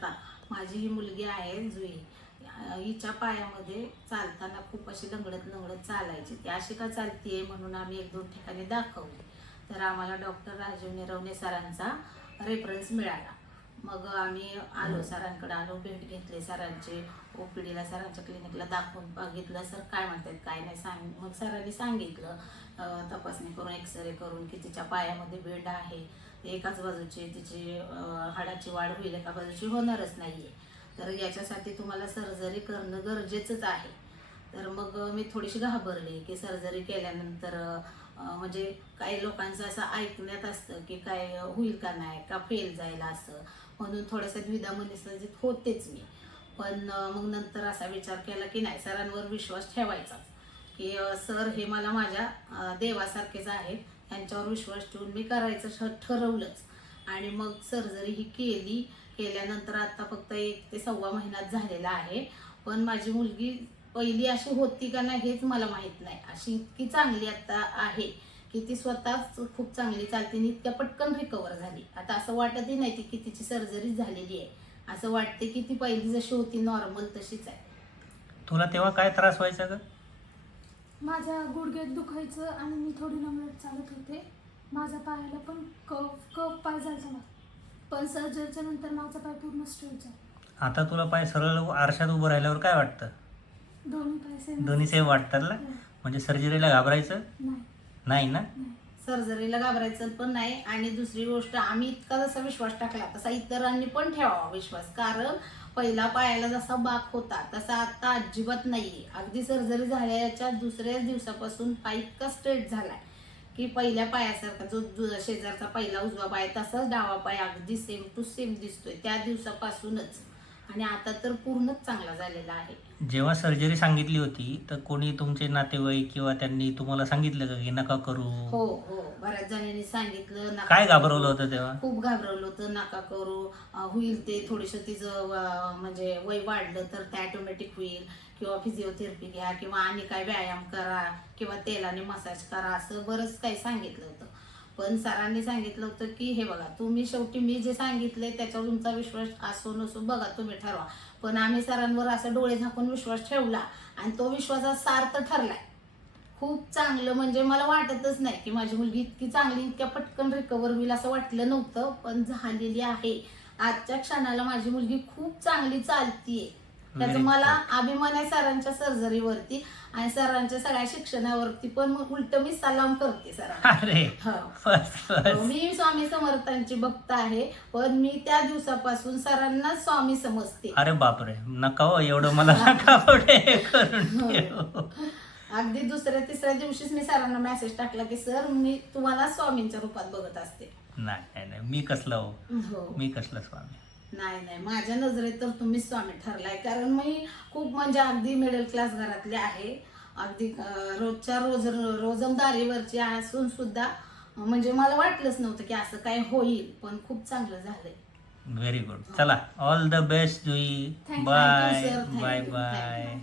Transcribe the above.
का, माझी ही मुलगी आहे जुई, हिच्या पायामध्ये चालताना खूप अशी लंगडत चालायची. ती अशी का चालतीये म्हणून आम्ही 1-2 ठिकाणी दाखवली. तर आम्हाला डॉक्टर राजीव निरवणे सरांचा रेफरन्स मिळाला. मग आम्ही आलो, सरांकडे आलो, भेट घेतली सरांचे, OPDला सरांच्या क्लिनिकला दाखवून बघितलं. सर काय म्हणतात काय नाही मग सरांनी सांगितलं तपासणी करून, एक्सरे करून की तिच्या पायामध्ये बेंड आहे, एकाच बाजूची तिची हाडाची वाढ होईल, एका बाजूची होणारच नाहीये. तर याच्यासाठी तुम्हाला सर्जरी करणं गरजेचंच आहे. तर मग मी थोडीशी घाबरली की सर्जरी केल्यानंतर म्हणजे काही लोकांचं असं ऐकण्यात असतं की काय होईल का नाही, का फेल जायला, असं म्हणून थोडंसं द्विधा मनस्थितीत होतेच मी. पण मग नंतर असा विचार केला की नाही, सरांवर विश्वास ठेवायचाच, की सर हे मला माझ्या देवासारखेच आहेत, त्यांच्यावर विश्वास ठेवून मी करायचं ठरवलंच. आणि मग सर्जरी ही केल्यानंतर आता फक्त 1 ते 1.25 महिन्यात झालेला आहे. पण माझी मुलगी पहिली अशी होती का नाही हेच मला माहित नाही, अशी इतकी चांगली आता आहे की ती स्वतःच खूप चांगली चालते आणि इतक्या पटकन रिकवर झाली. आता असं वाटतही नाही की तिची सर्जरी झालेली आहे, असं वाटते की ती पहिली जशी होती नॉर्मल तशीच आहे. तुला तेव्हा काय त्रास व्हायचा ग? माझ्या गुडघ्यात दुखायचं आणि मी थोडी नम्रत चालत होते. माझ्या पायाला पण कफ पाय झाला, पण सर्जरीच्या नंतर माझा पाय पूर्ण स्ट्रेट झाला. आता तुला पाय सरळ आरशात उभं राहिल्यावर काय वाटतं? दोन्ही सेम वाटतात ना? म्हणजे सर्जरीला घाबरायचं नाही ना? सर्जरीला घाबरायचं पण नाही. आणि दुसरी गोष्ट, आम्ही इतका जसा विश्वास टाकला तसा इतरांनी पण ठेवावा विश्वास. कारण पहिला पायाला जसा बाक होता तसा आता अजिबात नाहीये. अगदी सर्जरी झाल्याच्या दुसऱ्याच दिवसापासून पाय इतका स्ट्रेट झालाय की पहिल्या पायासारखा, जो शेजारचा पहिला उजवा पाय तसाच डावा पाय अगदी सेम टू सेम दिसतोय त्या दिवसापासूनच. आणि आता तर पूर्णच चांगला झालेला आहे. जेव्हा सर्जरी सांगितली होती तर कोणी तुमचे नातेवाईक किंवा त्यांनी तुम्हाला सांगितलं का की नका करू? हो, बऱ्याच जणांनी सांगितलं. काय घाबरवलं होतं तेव्हा? खूप घाबरवलं होतं, नका करू, होईल ते थोडंसं तिचं म्हणजे वय वाढलं तर ते ऑटोमॅटिक होईल, किंवा फिजिओथेरपी घ्या, किंवा आणि काय व्यायाम करा, किंवा तेलाने मसाज करा, असं बरंच काही सांगितलं होतं. पण सरांनी सांगितलं होतं की हे बघा, तुम्ही शेवटी मी जे सांगितलंय त्याच्यावर तुमचा विश्वास असो नसो बघा, तुम्ही ठरवा. पण आम्ही सरांवर असं डोळे झाकून विश्वास ठेवला आणि तो विश्वासाचा सार्थ ठरलाय. खूप चांगलं, म्हणजे मला वाटतच नाही की माझी मुलगी इतकी चांगली, इतक्या पटकन रिकवर होईल असं वाटलं नव्हतं, पण झालेली आहे. आजच्या क्षणाला माझी मुलगी खूप चांगली चालतीये. त्याचा मला अभिमान आहे सरांच्या सर्जरीवरती आणि सरांच्या सगळ्या शिक्षणावरती. पण मग उलट मी सलाम करते सरांना. मी स्वामी समर्थांची भक्त आहे, पण मी त्या दिवसापासून सरांना स्वामी समजते. अरे बापरे, नका हो एवढं, मला नका करून. अगदी 2-3 दिवशीच मी सरांना मेसेज टाकला की सर मी तुम्हाला स्वामींच्या रूपात बघत असते. नाही, मी कसला हो, मी कसला स्वामी? नाही, माझ्या नजरेत तर तुम्ही स्वामी ठरलाय. कारण मी खूप म्हणजे अगदी मिडल क्लास घरातले आहे, अगदी रोजच्या रोजमदारीवरची असून सुद्धा म्हणजे मला वाटलंच नव्हतं की असं काय होईल, पण खूप चांगलं झालंय. Very good. चला, all the best Jui. Bye bye bye.